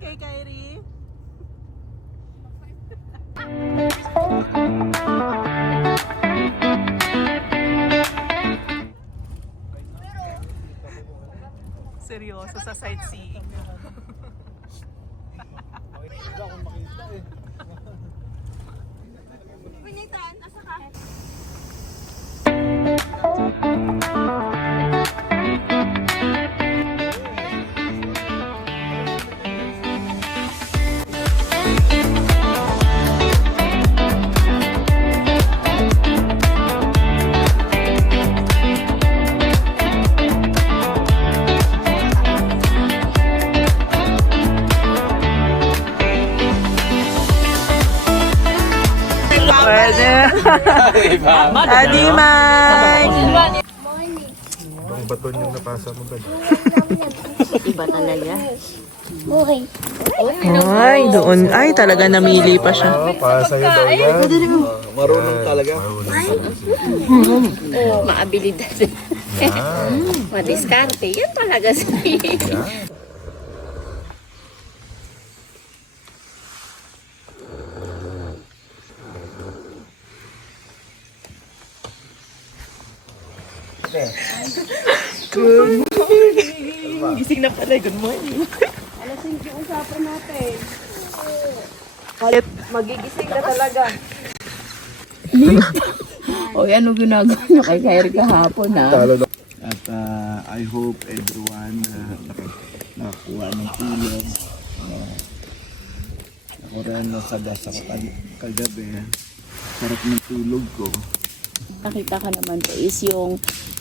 Kay Kyrie. Seryoso sa sightseeing. Pinitan, asa ka? Pwede. Adi Mike! Ang baton yung napasa mo ba? Iba talaga. Okay. Ay, doon. Ay, talaga namili pa siya. Oo, para sa'yo daw yan. Marunong talaga. Maabilidad. Madiskarte. Yan talaga siya. Gising na pala. Good morning. Alas 5 yung usapan natin. Magigising na talaga. O yan ang ginagawa nyo kay Kyrie kahapon ha. At I hope everyone nakakuha ng tulong. Ako rin nasagas ako kagabi. Sarap ng tulog ko. Nakita ka naman po is yung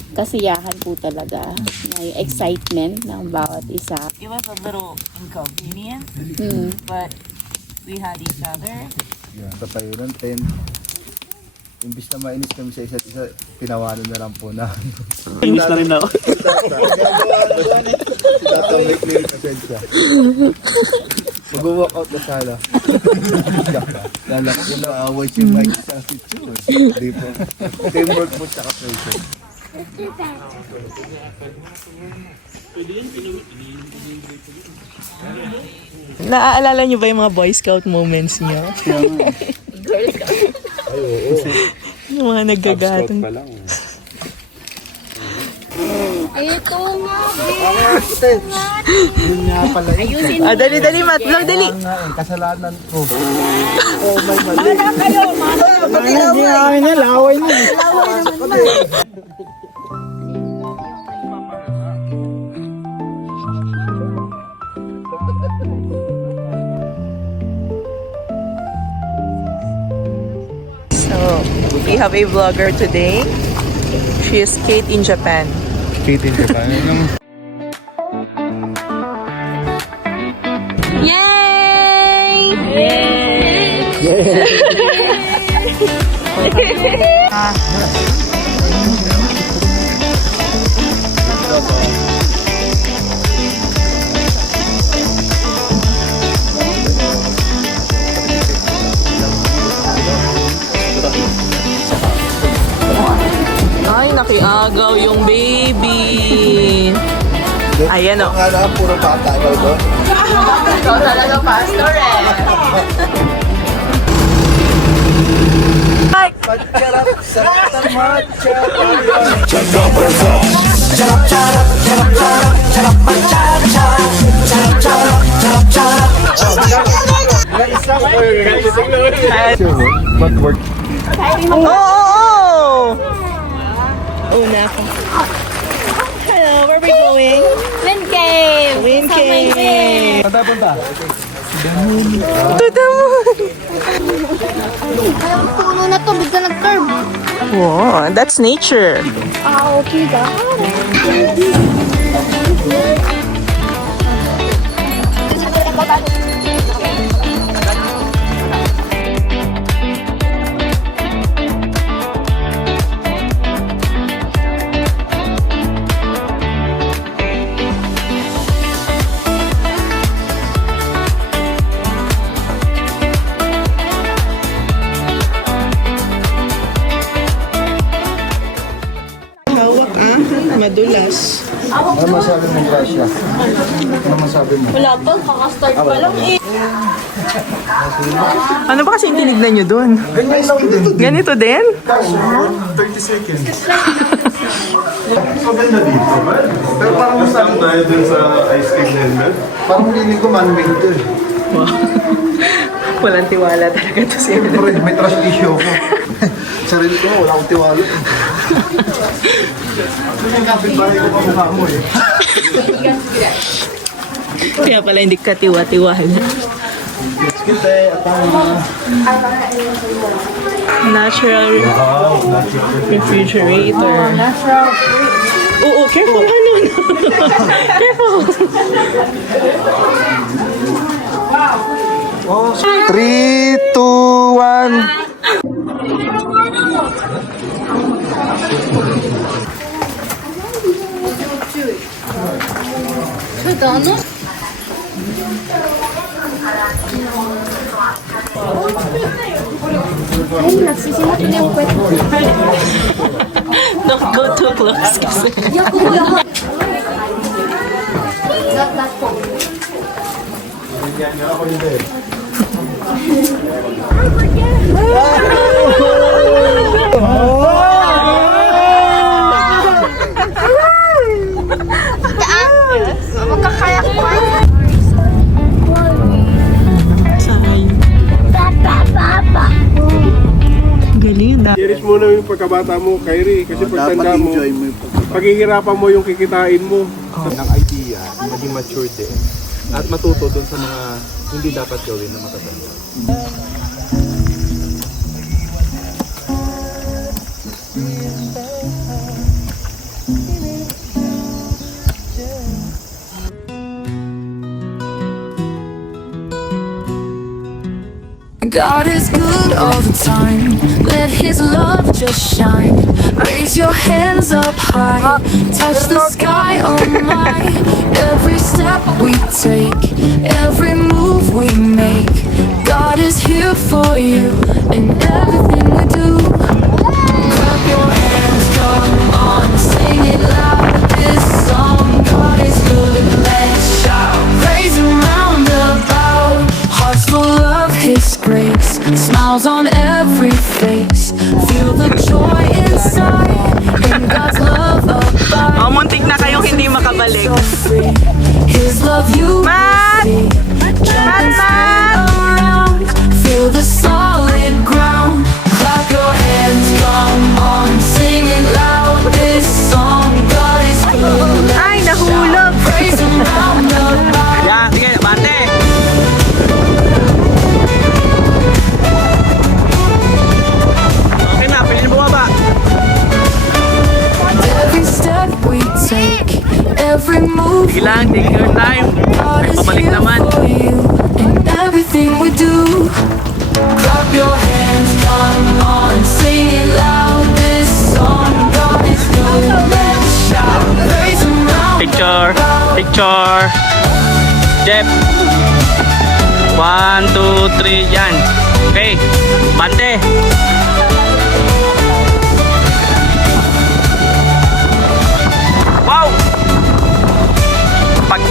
kasiyahan po talaga. May excitement ng bawat isa. It was a little inconvenient, but we had each other. Sa tayo ng tent. Imbis na mainis kami sa isa't isa, tinawanan na lang po na. Inis na rin ako. Tatamay ko yung pasensya. Mag-walk out na sana. Lalaki na away si Mike sa picture. Di po. Teamwork po sa ka-present. Naaalala niyo ba yung mga Boy Scout moments niyo? Yung mga naggagatong. Ito nga, Yun nga pala yun. ayusin Ah, dali, dali, Matt. Vlog, dali. Nga, kasalanan ko. Oh my mali. Hindi namin yan, laway na. So, we have a vlogger today. She is Kate in Japan. Kate in Japan. Ay, nakiagaw yung baby. Ayan o. Nga na, puro bata ikaw doon. Ikaw talaga, pastor eh. Matcharap, sarap ng matcharap. What work? Oo! Una ako. Hello, where are we going? Wind cave! Wind cave. Punta. Tudamon! Ay, ang puno na to, bigla nag-curve. Wow, that's nature. Ah, okay ka. Hawak madulas. Ano masabi mo, Gracia? Ano masabi mo? Wala pa, kakastart pa lang eh. Ano ba kasi yung tinignan nyo dun? Ganyan lang din. Ganito din? 30 seconds. Maganda dito, man. Pero parang Kasama tayo dun sa ice cream helmet. parang hindi ko man-made to eh. Walang tiwala talaga to si Ed. Siyempre, may trust issue ako. Sarili ko, wala akong tiwala. Yung kapit-bahay ko pa mukha mo eh. Kaya pala hindi ka tiwa-tiwala. Kita eh, at Natural refrigerator. Oo, careful ano. Careful. 3, 2, 1. Don't go too close kasi. Galing na. Cherish mo na yung pagkabata mo, Kyrie. Kasi pagtanda mo, paghihirapan mo yung kikitain mo. ng idea, maging mature din, at matuto dun sa mga hindi dapat gawin na matatanda. God is good all the time. Let His love just shine. Raise your hands up high. Touch the sky, oh my. Every step we take, every move we make. God is here for you in everything we do. Clap your hands, come on, sing it loud. This song, God is good. Let's shout, praise Him round about. Hearts full of His grace, smiles on every face. Feel the joy inside, in God's love abide. Oh, muntik na kayong hindi makabalik. So free, His love you Matt! see. Jump and spin around, feel the solid ground. Clap your hands, come on, sing it loud. This song, God is good. Ay, nahulog! Praise Him round about. Yeah, sige, bante! Okay na, pwede na bumaba. Every step we take, every move Sige lang, take your time. God May is pabalik here naman. for you in everything we do. Clap your hands, come on, sing it loud. This song, God is good. Let's shout, praise Him round Picture, about. picture. Jeff. 1, 2, 3, yan. Okay, bante. Wow! Pag...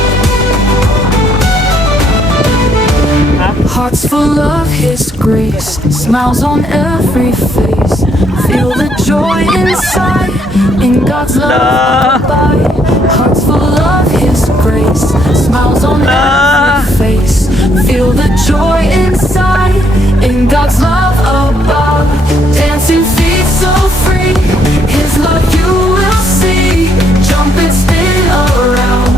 Hearts full of His grace, smiles on every face. Feel the joy inside, in God's love abide. Hearts full of His grace, smiles on every face. Feel the joy inside, in God's love above. Dancing feet so free, His love you will see. Jump and spin around,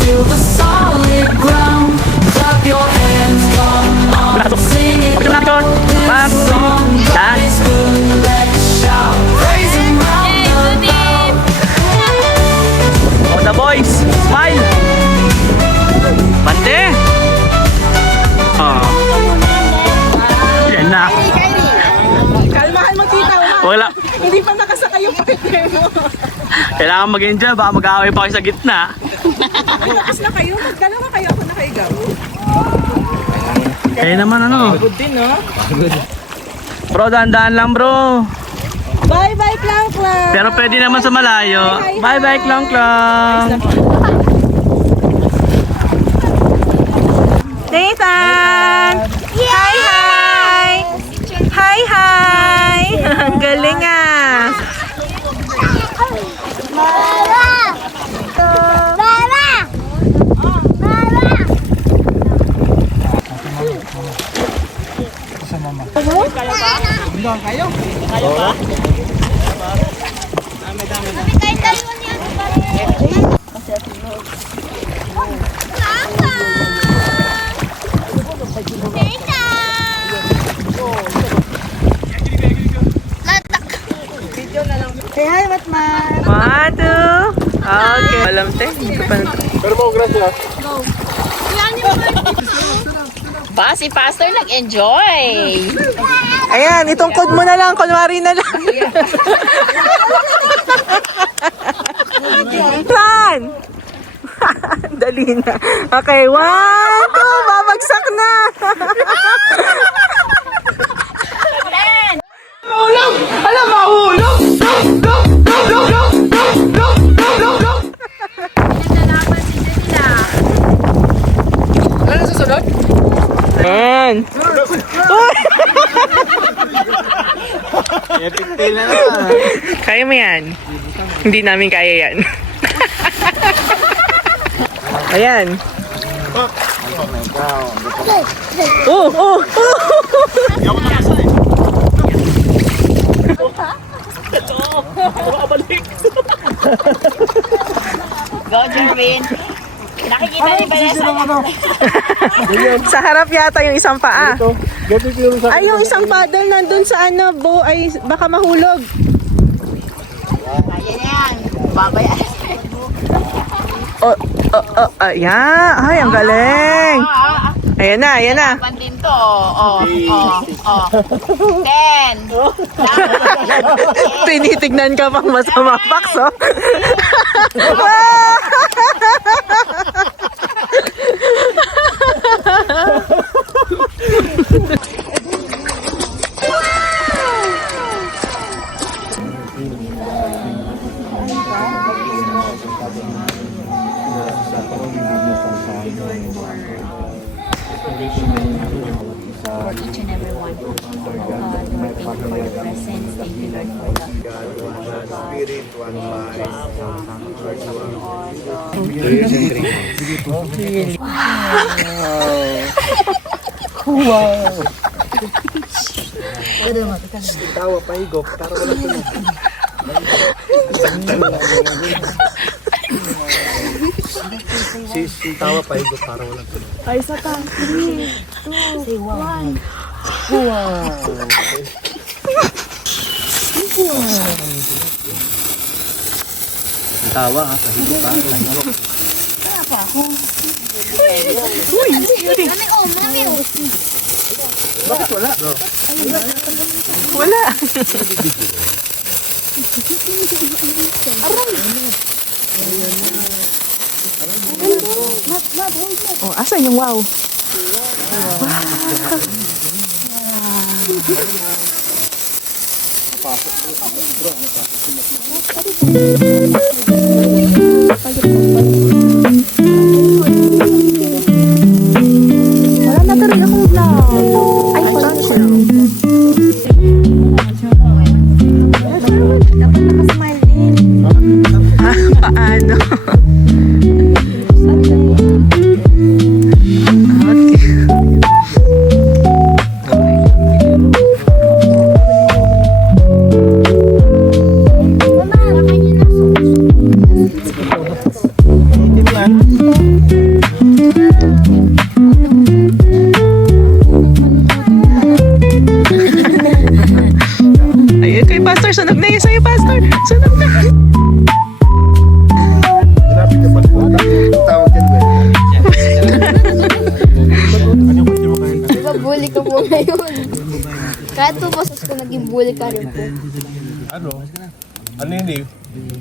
feel the solid ground. Clap your hands, come on, sing it loud. This song, God is good, let's shout. Praise Him round about. Oh, the boys, smile. Bante. Oh. Yan na. Kalmahan mo, tita. Wala. Hindi pa nakasakay yung partner mo. Kailangan mag-enjoy, baka mag-aaway pa kayo sa gitna. Malakas na kayo. Magdalawa kayo ako nakaigaw. Kaya naman ano. Good din, no? Bro, dahan-dahan lang bro. Bye-bye, Clang Clang! Pero pwede naman sa malayo. Bye-bye, Klong Klong! Nathan! Hi, hi! Hi, hi! Ang galing ah! Say hi, Matman! 1, 2. Okay. Alam te. Hindi ko pa Pero mo, gracias. Ba, si Pastor nag-enjoy. Ayan, itungkod mo na lang. Kunwari na lang. Plan! Dali na. Okay, 1, 2. Babagsak na. Alam, mahulog! Ayan. Epic fail na naman. Kaya mo yan. Hindi namin kaya yan. Ayan. Oh, oh, oh. Go, Jerwin. Nakikita niyo ba Sa harap yata yung isang paa. Gabi ko yung sa Ay, yung isang paddle nandun sa ano, bo, ay baka mahulog. Ayan yan. Babaya. Ayan. Ay, ang galing. Ayan na, ayan na. Pan din to. Oh. 10. Tinitignan ka pang masama, Pax, oh. For each and every one. Lord, thank you for your presence. Thank you, Lord, for the Spirit, one mind. Tawa pa higop, para wala tunog. Si tawa pa higop, para wala tunog. Ay, isa pa. 3, 2, 1. Tawa ha, pahigop pa. Bakit wala? Wala. Oh, asan yung wow? Wala na tuloy akong vlog. Ay, pala siya. Dapat nakasmile din. Paano? Ayun kay Pastor, sunog na yun sa'yo, Pastor. Sunog na. Tawag yan, Bully ka po ngayon. Kahit po boses ko naging bully ka rin po. Ano yun eh,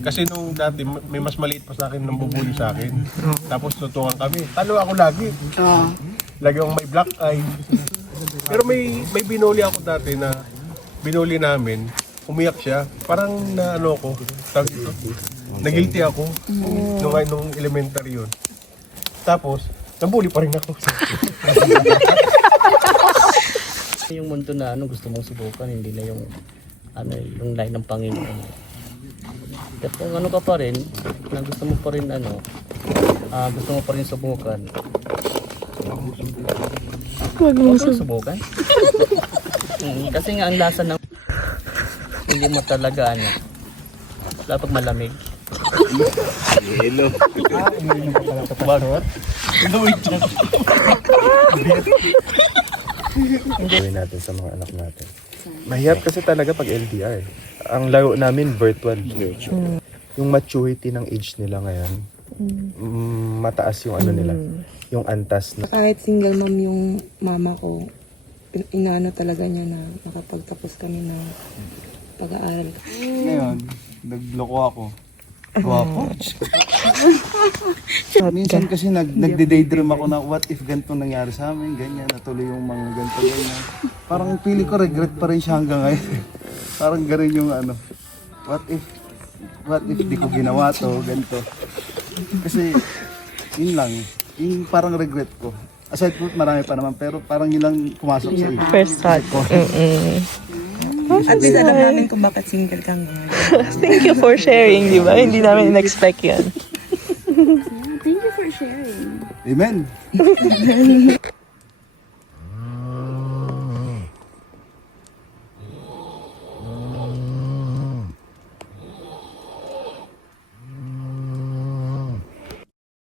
kasi nung dati may mas maliit pa sa akin nang bubuli sa akin. Tapos tutukan kami. Talo ako lagi. Lagi akong may black eye. Pero may binuli ako dati na binuli namin. umiyak siya. Parang na ano ko, tawag ito, nagilty ako nung elementary yun. Tapos, nabully pa rin ako. Yung mundo na gusto mong subukan, hindi na yung yung line ng Panginoon. At kung ka pa rin, na gusto mo pa rin gusto mo pa rin subukan. Huwag mo subukan. Kasi nga ang lasa ng hindi mo talaga dapat malamig. Hello. Bakit? Gawin natin sa mga anak natin. Mahirap kasi talaga pag LDR. Ang laro namin virtual. Yung maturity ng age nila ngayon, mataas yung nila, yung antas na. Kahit single mom yung mama ko, inaano talaga niya na makapagtapos kami ng pag-aaral. Ngayon, nagloko ako. Guwapo. Minsan kasi nagde-daydream ako na what if ganito nangyari sa amin, ganyan, natuloy yung mga ganito, ganyan. Parang pili ko regret pa rin siya hanggang ngayon. Parang ganun yung what if di ko ginawa to, ganito. Kasi yun lang, yung parang regret ko. Aside po, marami pa naman, pero parang yun lang pumasok sa iyo. First thought. At least alam namin kung bakit single ka ngayon. Thank you for sharing, di ba? Hindi namin in-expect yan. Thank you for sharing. Amen.